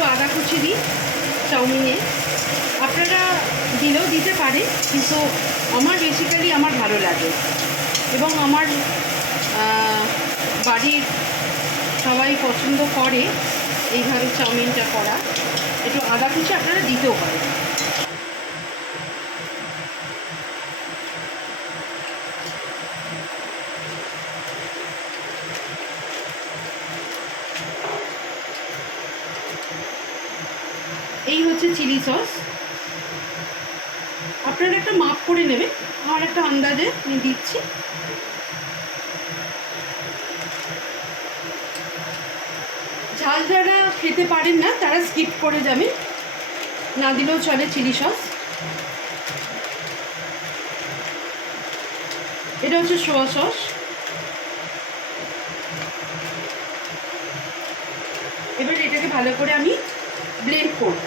একটু আদা কুচি দিই চাউমিনে, আপনারা দিলেও দিতে পারে, কিন্তু আমার বেসিক্যালি আমার ভালো লাগে এবং আমার বাড়ির সবাই পছন্দ করে এইভাবে চাউমিনটা করা। একটু আদা কুচি আপনারা দিতেও পারেন। এই হচ্ছে চিলি সস। আপনারা একটা মাপ করে নেবেন, আমার একটা আন্দাজে আমি দিচ্ছি। ঝাল যারা খেতে পারেন না তারা স্কিপ করে যাবেন, না দিলেও চলে চিলি সস। এটা হচ্ছে সোয়া সস। এবার এটাকে ভালো করে আমি ব্লেন্ড করব।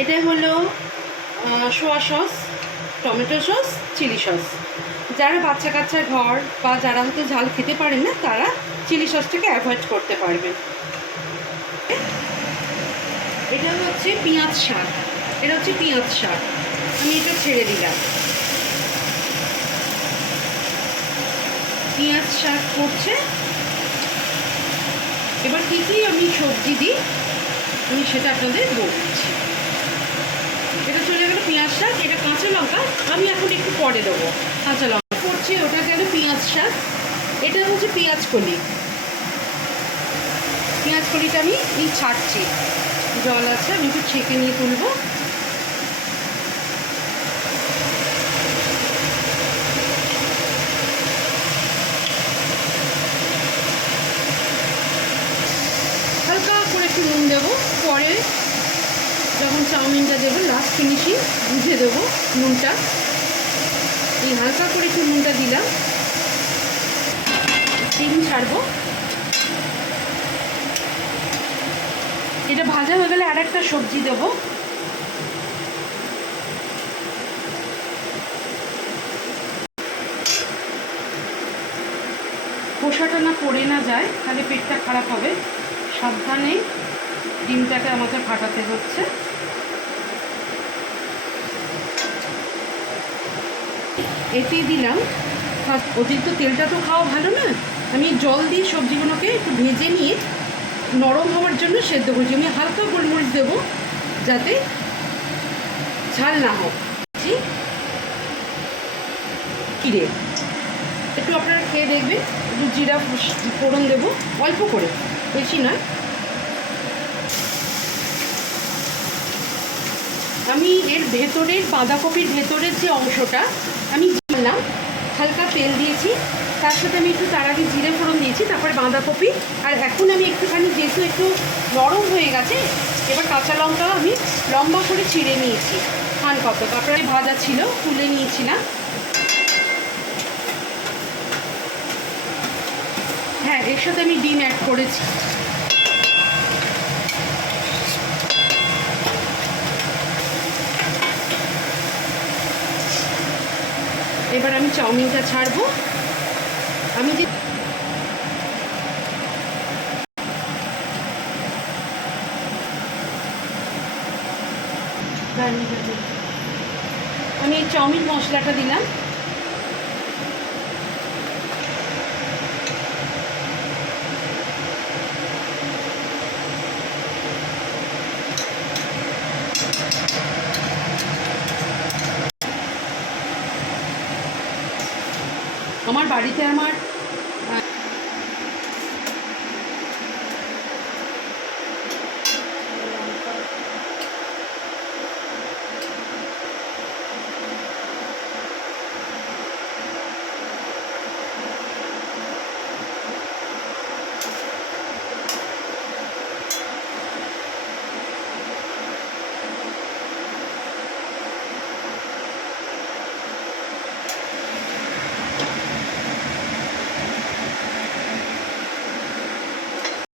এটা হলো soya sauce, tomato sauce, chilli sauce. যারা বাচ্চা কাচ্চার ঘর বা যারা হয়তো ঝাল খেতে পারেন না তারা চিলি সসটাকে অ্যাভয়েড করতে পারবেন। এটা হচ্ছে পেঁয়াজ শাক, এটা হচ্ছে পেঁয়াজ শাক। আমি এটা ছেড়ে দিলাম। পেঁয়াজ শাক করছে। এবার কী কী আমি সবজি দিই আমি সেটা আপনাদের বলছি। এটা চলে গেল পেঁয়াজ শাক। এটা কাঁচা লঙ্কা আমি এখন একটু পরে দেবো। কাঁচা লঙ্কা করছি, ওটা গেল পেঁয়াজ শাক। এটা হচ্ছে পেঁয়াজ কলি। পেঁয়াজ কলিটা আমি ছাড়ছি, জল আছে, আমি একটু ছেঁকে নিয়ে তুলবো। হালকা করে একটু নুন দেবো, পরে যখন চাউমিনটা দেবো লাস্ট ফিনিশিং বুঝে দেবো নুনটা। এই হালকা করে একটু নুনটা দিলাম। ডিম ছাড়বো। এটা ভাজা হয়ে গেলে আর একটা সবজি দেবো। খোসাটা না পড়ে না যায়, তাহলে পেটটা খারাপ হবে। সাবধানে ডিমটাকে আমাকে ফাটাতে হচ্ছে। এতে দিলাম, অতিরিক্ত তেলটা তো খাওয়া ভালো না, আমি জল দিয়ে সবজিগুলোকে একটু ভেজে নিয়ে নরম হওয়ার জন্য সেদ্ধ করছি। আমি হালকা গোলমরিচ দেবো যাতে ঝাল না হোক। কিরে একটু আপনারা খেয়ে দেখবেন। একটু জিরা ফোড়ন দেবো অল্প করে, বেশি নয়। আমি এর ভেতরের বাঁধাকপির ভেতরের যে অংশটা আমি দিলাম, হালকা তেল দিয়েছি, তার সাথে আমি একটু তার আগে জিরে ফোড়ন দিয়েছি, তারপরে বাঁধাকপি। আর এখন আমি একটুখানি যেহেতু একটু নরম হয়ে গেছে, এবার কাঁচা লঙ্কাও আমি লম্বা করে ছিঁড়ে নিয়েছি। খান কত তারপরে ভাজা ছিল তুলে নিয়েছিলাম। হ্যাঁ, এর সাথে আমি ডিম অ্যাড করেছি। এবার আমি চাউমিনটা ছাড়বো। আমি যে আমি এই চাউমিন মশলাটা দিলাম। আমার বাড়িতে আমার